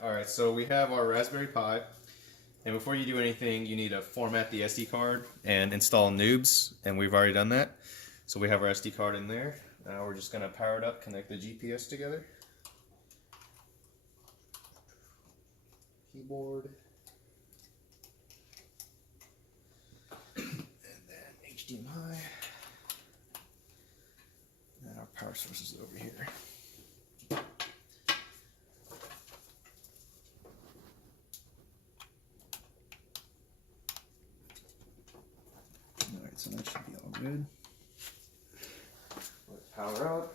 Alright, so we have our Raspberry Pi, and before you do anything, you need to format the SD card and install Noobs, and we've already done that. So we have our SD card in there. Now we're just going to power it up, connect the GPS together. Keyboard. And then HDMI. And our power source is over here. Alright, so that should be all good. Let's power up.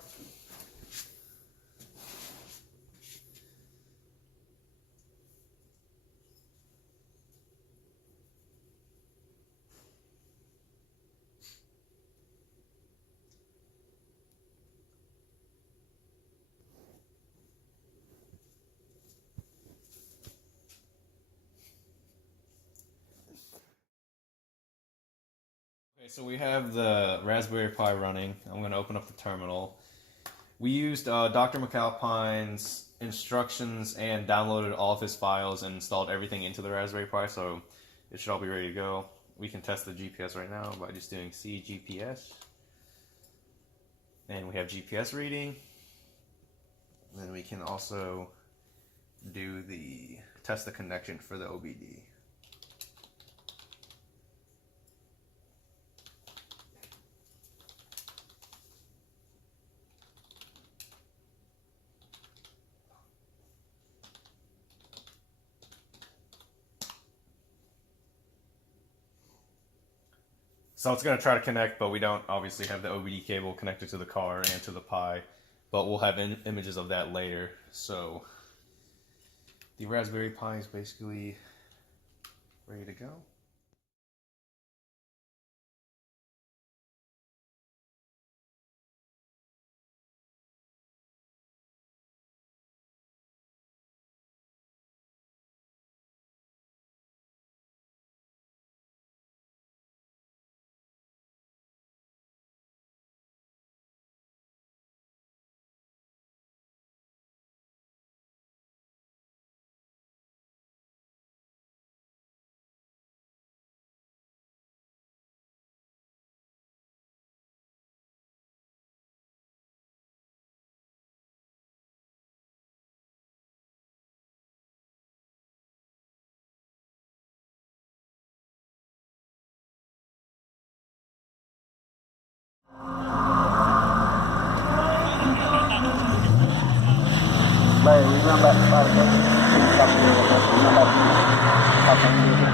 Okay, so we have the Raspberry Pi running. I'm going to open up the terminal. We used Dr. McAlpine's instructions and downloaded all of his files and installed everything into the Raspberry Pi, so it should all be ready to go. We can test the GPS right now by just doing C GPS. And we have GPS reading. And then we can also do the test the connection for the OBD. So it's going to try to connect, but we don't obviously have the OBD cable connected to the car and to the Pi, but we'll have images of that later. So the Raspberry Pi is basically ready to go. Baik, lambat pada sikap lambat apa ini.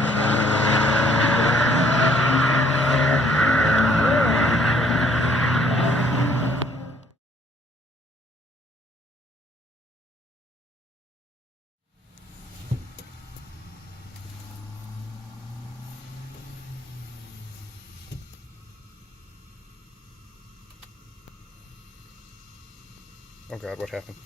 Oh God, what happened?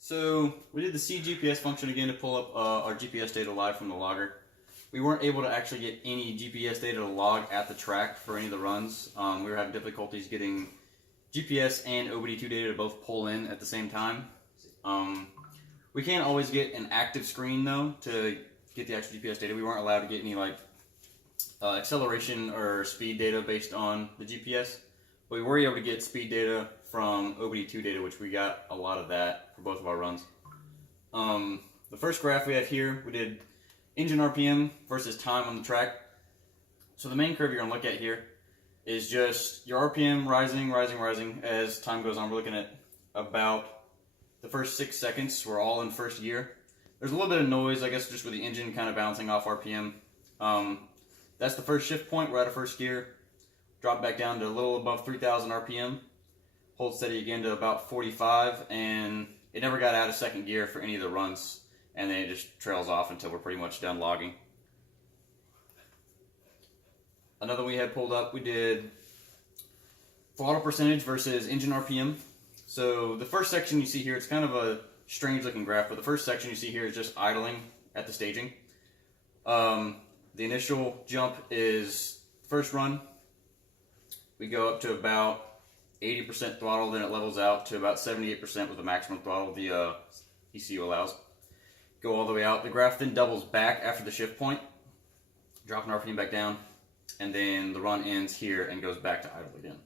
So we did the C GPS function again to pull up our GPS data live from the logger. we weren't able to actually get any GPS data to log at the track for any of the runs. We were having difficulties getting GPS and OBD2 data to both pull in at the same time. We can't always get an active screen though to get the actual GPS data. We weren't allowed to get any like acceleration or speed data based on the GPS, but we were able to get speed data from OBD2 data, which we got a lot of that for both of our runs. The first graph we have here, we did engine RPM versus time on the track. So the main curve you're going to look at here is just your RPM rising, rising, rising as time goes on. We're looking at about the first 6 seconds. We're all in first gear. There's a little bit of noise, I guess, just with the engine kind of bouncing off RPM. That's the first shift point. We're out of first gear. Drop back down to a little above 3,000 RPM. Hold steady again to about 45, and it never got out of second gear for any of the runs, and then it just trails off until we're pretty much done logging. Another we had pulled up, we did throttle percentage versus engine RPM. So the first section you see here, it's kind of a strange looking graph, but the first section you see here is just idling at the staging. The initial jump is first run. We go up to about 80% throttle, then it levels out to about 78% with the maximum throttle the ECU allows. Go all the way out. The graph then doubles back after the shift point, dropping RPM back down, and then the run ends here and goes back to idle again.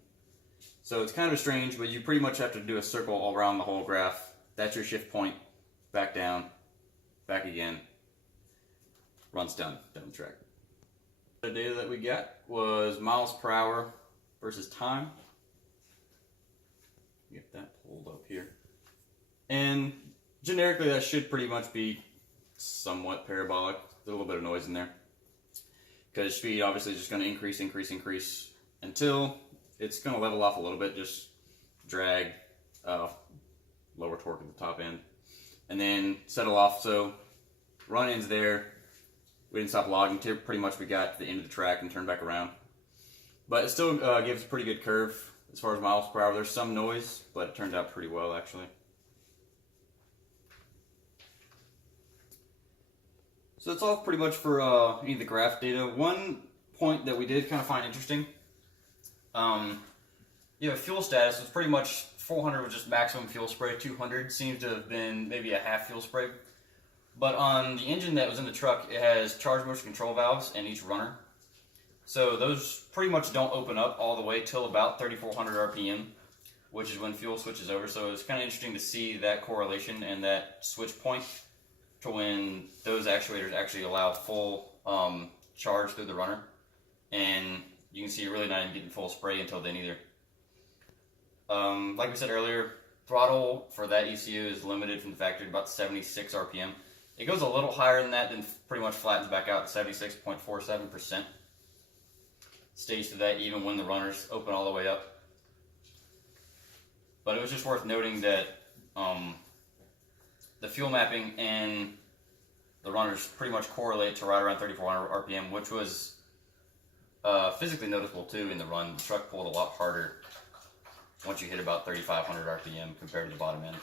So it's kind of strange, but you pretty much have to do a circle all around the whole graph. That's your shift point, back down, back again. Run's done the track. The data that we got was miles per hour versus time. Get that pulled up here. And generically that should pretty much be somewhat parabolic. There's a little bit of noise in there, because speed obviously is just going to increase, increase, increase until it's going to level off a little bit, just drag, lower torque at the top end, and then settle off. So run ends there. We didn't stop logging till pretty much we got to the end of the track and turned back around. But it still gives a pretty good curve as far as miles per hour. There's some noise, but it turned out pretty well actually. So that's all pretty much for any of the graph data. One point that we did kind of find interesting, fuel status was pretty much 400 was just maximum fuel spray, 200 seems to have been maybe a half fuel spray. But on the engine that was in the truck, it has charge motion control valves in each runner. So those pretty much don't open up all the way till about 3,400 RPM, which is when fuel switches over. So it's kind of interesting to see that correlation and that switch point to when those actuators actually allow full charge through the runner. And you can see you're really not even getting full spray until then either. Like we said earlier, throttle for that ECU is limited from the factory to about 76 RPM. It goes a little higher than that, then pretty much flattens back out to 76.47%. Stays to that even when the runners open all the way up. But it was just worth noting that the fuel mapping and the runners pretty much correlate to right around 3,400 RPM, which was physically noticeable too in the run. The truck pulled a lot harder once you hit about 3,500 RPM compared to the bottom end.